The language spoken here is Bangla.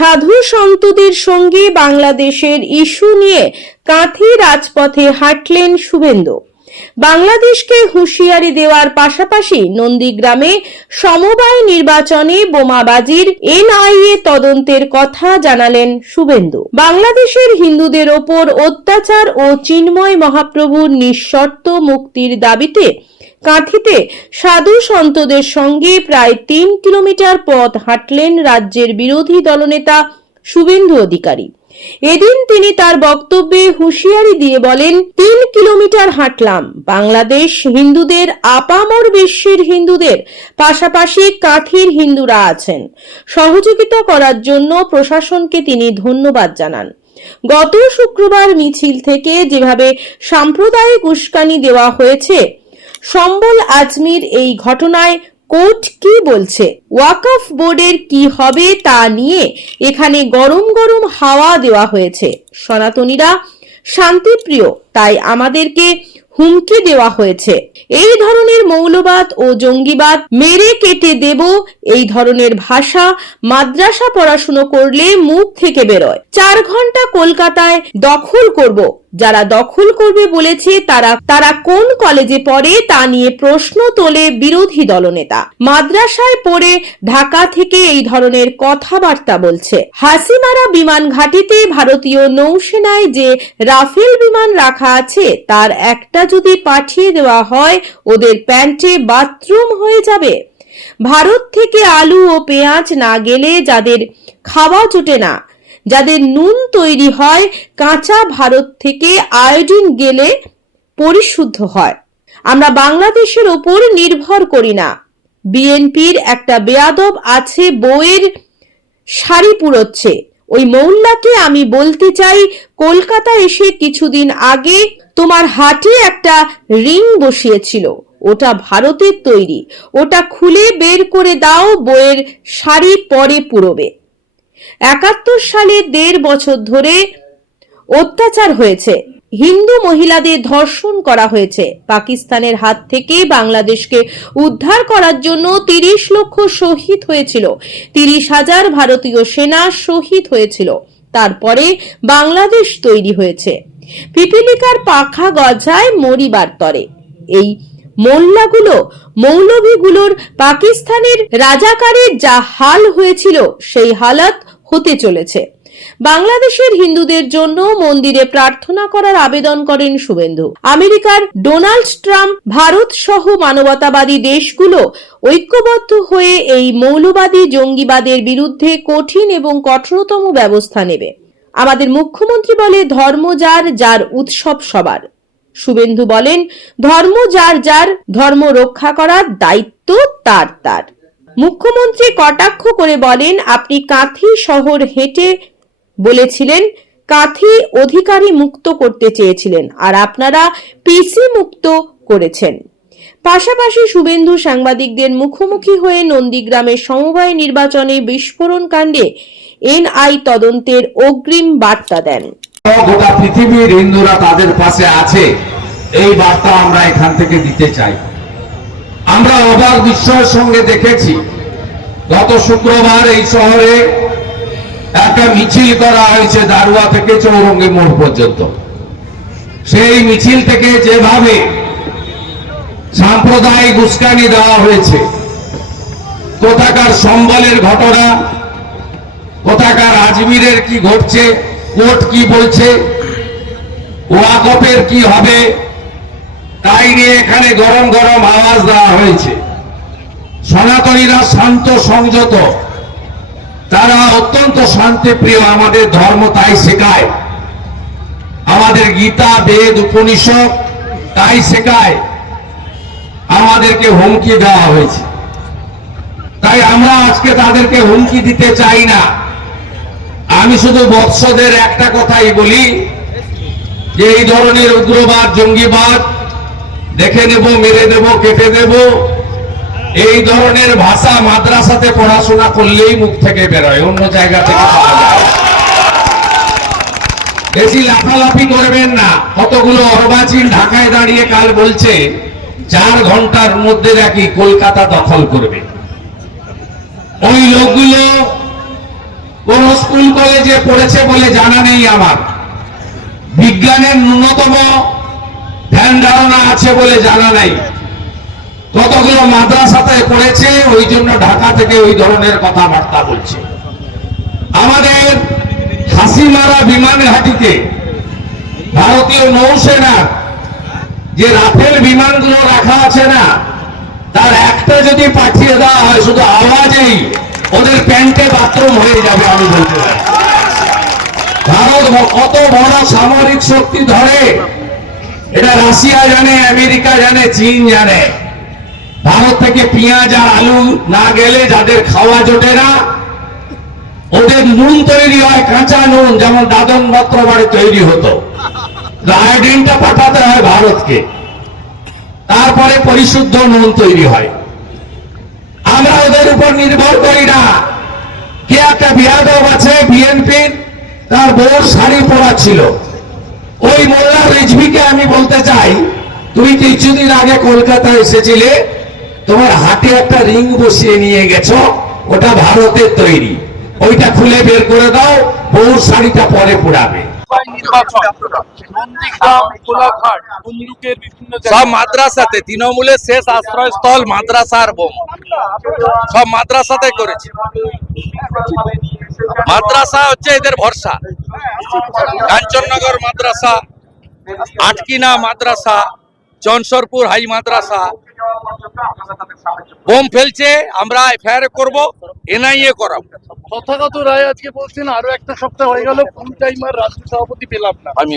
সাধু সন্তদের সঙ্গে বাংলাদেশের ইস্যু নিয়ে কাঁথি রাজপথে হাঁটলেন শুভেন্দু। বাংলাদেশকে হুঁশিয়ারি দেওয়ার পাশাপাশি নন্দীগ্রামে সমবায় নির্বাচনে বোমাবাজির এনআইএ তদন্তের কথা জানালেন শুভেন্দু। বাংলাদেশের হিন্দুদের ওপর অত্যাচার ও চিন্ময় মহাপ্রভুর নিঃশর্ত মুক্তির দাবিতে কাঁথিতে সাধু সন্তদের সঙ্গে প্রায় তিন কিলোমিটার পথ হাঁটলেন রাজ্যের বিরোধী দলনেতা শুভেন্দু অধিকারী। এদিন তিনি তার বক্তব্যে হুঁশিয়ারি দিয়ে বলেন, তিন কিলোমিটার হাঁটলাম। বাংলাদেশ হিন্দুদের, আপামর বিশ্বের হিন্দুদের, পাশাপাশি কাঁথির হিন্দুরা আছেন। সহযোগিতা করার জন্য প্রশাসনকে তিনি ধন্যবাদ জানান। গত শুক্রবার মিছিল থেকে যেভাবে সাম্প্রদায়িক উস্কানি দেওয়া হয়েছে সম্বল আজমির এই ঘটনায় কোর্ট কি বলছে? ওয়াকফ বোর্ডের কি হবে তা নিয়ে এখানে গরম গরম হাওয়া দেওয়া হয়েছে। সনাতনীরা শান্তিপ্রিয়, তাই আমাদেরকে হুমকি দেওয়া হয়েছে। এই ধরনের মৌলবাদ ও জঙ্গিবাদ মেরে কেটে দেব, এই ধরনের ভাষা মাদ্রাসা পড়াশুনো করলে মুখ থেকে বেরোয়। চার ঘণ্টা কলকাতায় দখল করব যারা দখল করবে বলেছে তারা তারা কোন কলেজে পড়ে তা নিয়ে প্রশ্ন তোলে বিরোধী দলনেতা। মাদ্রাসায় পড়ে ঢাকা থেকে এই ধরনের কথাবার্তা বলছে। হাসিমারা বিমান ঘাটিতে ভারতীয় নৌসেনায় যে রাফেল বিমান রাখা আছে, তার একটা যদি পাঠিয়ে দেওয়া হয়, ওদের প্যান্টে বাথরুম হয়ে যাবে। ভারত থেকে আলু ও পেঁয়াজ না গেলে যাদের খাওয়া জোটে না যাদের নুন তৈরি হয়, কাঁচা ভারত থেকে আয়োডিন গেলে পরিশুদ্ধ হয়। আমরা বাংলাদেশের ওপর নির্ভর করি না। বিএনপির একটা বেয়াদব আছে বইয়ের শাড়ি পুরোচ্ছে। ওই মৌল্লাকে আমি বলতে চাই, কলকাতা এসে কিছুদিন আগে তোমার হাটে একটা রিং বসিয়েছিল। ওটা ভারতের তৈরি। ওটা খুলে বের করে দাও বইয়ের শাড়ি পরে পুরোবে। একাত্তর সালে দেড় বছর ধরে অত্যাচার হয়েছে। হিন্দু মহিলাদের ধর্ষণ করা হয়েছে। পাকিস্তানের হাত থেকে বাংলাদেশকে উদ্ধার করার জন্য তিরিশ লক্ষ শহীদ হয়েছিল। তিরিশ হাজার ভারতীয় সেনা শহীদ হয়েছিল। তারপরে বাংলাদেশ তৈরি হয়েছে। পিপিলিকার পাখা গজায় মরিবার তরে। এই মোল্লাগুলো, মৌলভীগুলোর পাকিস্তানের রাজাকারের যা হাল হয়েছিল, সেই হালাত হতে চলেছে। বাংলাদেশের হিন্দুদের জন্য মন্দিরে প্রার্থনা করার আবেদন করেন শুভেন্দু। আমেরিকার ডোনাল্ড ট্রাম্প ভারত সহ মানবতাবাদী দেশগুলো ঐক্যবদ্ধ হয়ে এই মৌলবাদী জঙ্গিবাদের বিরুদ্ধে কঠিন এবং কঠোরতম ব্যবস্থা নেবে। আমাদের মুখ্যমন্ত্রী বলে ধর্ম যার যার উৎসব সবার। শুভেন্দু বলেন, ধর্ম যার যার, ধর্ম রক্ষা করার দায়িত্ব তার তার। মুখ্যমন্ত্রী কটাক্ষ করে বলেন, আপনি কাঁথি শহর হেঁটে বলেছিলেন, কাঁথি অধিকারী মুক্ত করতে চেয়েছিলেন, আর আপনারা পিসি মুক্ত করেছেন। পাশাপাশি শুভেন্দু সাংবাদিকদের মুখোমুখি হয়ে নন্দীগ্রামের সমবায় নির্বাচনে বিস্ফোরণ কাণ্ডে এনআই তদন্তের অগ্রিম বার্তা দেন। গোটা পৃথিবীর হিন্দুরা তাদের পাশে আছে। এই বার্তা আমরা এখান থেকে দিতে চাই। আমরা অবাক বিস্ময়ের সঙ্গে দেখেছি, গত শুক্রবার এই শহরে একটা মিছিল করা হয়েছে দারুয়া থেকে চৌরঙ্গি মোড় পর্যন্ত। সেই মিছিল থেকে যেভাবে সাম্প্রদায়িক উস্কানি দেওয়া হয়েছে, কোথাকার সম্বলের ঘটনা, কোথাকার আজমিরের কি ঘটছে, কোর্ট কি বলছে, ওয়াকফের কি হবে তাই নিয়ে এখানে গরম গরম আওয়াজ দেওয়া হয়েছে। সনাতনীরা শান্ত সংযত। তারা অত্যন্ত শান্তিপ্রিয়, আমাদের ধর্ম তাই শেখায়। আমাদের গীতা, বেদ, উপনিষদ তাই শেখায়। আমাদেরকে হুমকি দেওয়া হয়েছে। তাই আমরা আজকে তাদেরকে হুমকি দিতে চাই না। আমি শুধু বৎসদের একটা কথাই বলি যে, এই ধরনের উগ্রবাদ, জঙ্গিবাদ দেখে নেব, মেরে দেব কেটে দেব এই ধরনের ভাষা মাদ্রাসাতে পড়াশোনা করলেই মুখ থেকে বেরোয়, অন্য জায়গা থেকে। বেশি লাফালাফি করবেন না। কতগুলো অর্বাচীন ঢাকায় দাঁড়িয়ে কাল বলছে, চার ঘণ্টার মধ্যে নাকি কলকাতা দখল করবে। ওই লোকগুলো কোন স্কুল কলেজে পড়েছে বলে জানা নেই আমার। বিজ্ঞানের ন্যূনতম ধারণা আছে বলে জানা নাই। কতগুলো মাদ্রাসাতে পড়েছে, ওই জন্য ঢাকা থেকে ওই ধরনের কথাবার্তা বলছে। আমাদের হাসিমারা বিমান ঘাটিতে ভারতীয় নৌসেনার যে রাফেল বিমানগুলো রাখা আছে না, তার একটা যদি পাঠিয়ে দেওয়া হয়, শুধু আওয়াজেই ওদের প্যান্টে বাথরুম হয়ে যাবে, আমি বলতে পারি। ভারত কত বড় সামরিক শক্তি ধরে এটা রাশিয়া জানে, আমেরিকা জানে, চীন জানে। ভারত থেকে পেঁয়াজ আর আলু না গেলে যাদের খাওয়া জোটে না, ওদের নুন তৈরি হয়, কাঁচা নুন, যেমন দাদন বাড়ি তৈরি হতো। আয়োডিনটা পাঠাতে হয় ভারতকে। তারপরে পরিশুদ্ধ নুন তৈরি হয়। আমরা ওদের উপর নির্ভর করি না। কে একটা বিয়াদব আছে, বিএনপির, তার বউর শাড়ি পরা ছিল। ওই মোল্লা রিজভিকে আমি বলতে চাই, তুমি কিছুদিন আগে কলকাতায় এসেছিলে, তোমার হাতে একটা রিং বসিয়ে নিয়ে গেছো, ওটা ভারতের তৈরি। ওইটা খুলে বের করে দাও, বউর শাড়িটা পরে পড়াবে সব মাদ্রাসাতে, তৃণমূলের শেষ আশ্রয়স্থল মাদ্রাসার বোম। সব মাদ্রাসাতে করেছে। মাদ্রাসা হচ্ছে এদের ভরসা। কাঞ্চননগর মাদ্রাসা আটকিনা মাদ্রাসা চনসরপুর হাই মাদ্রাসা। বোম ফেলছে আমরা এফআইআর করব এনআইএ করাবো। তথাগত রায় আজকে বলছেন আরও একটা সপ্তাহ হয়ে গেল ফুল টাইমার রাজ্য সভাপতি পেলাম না। আমি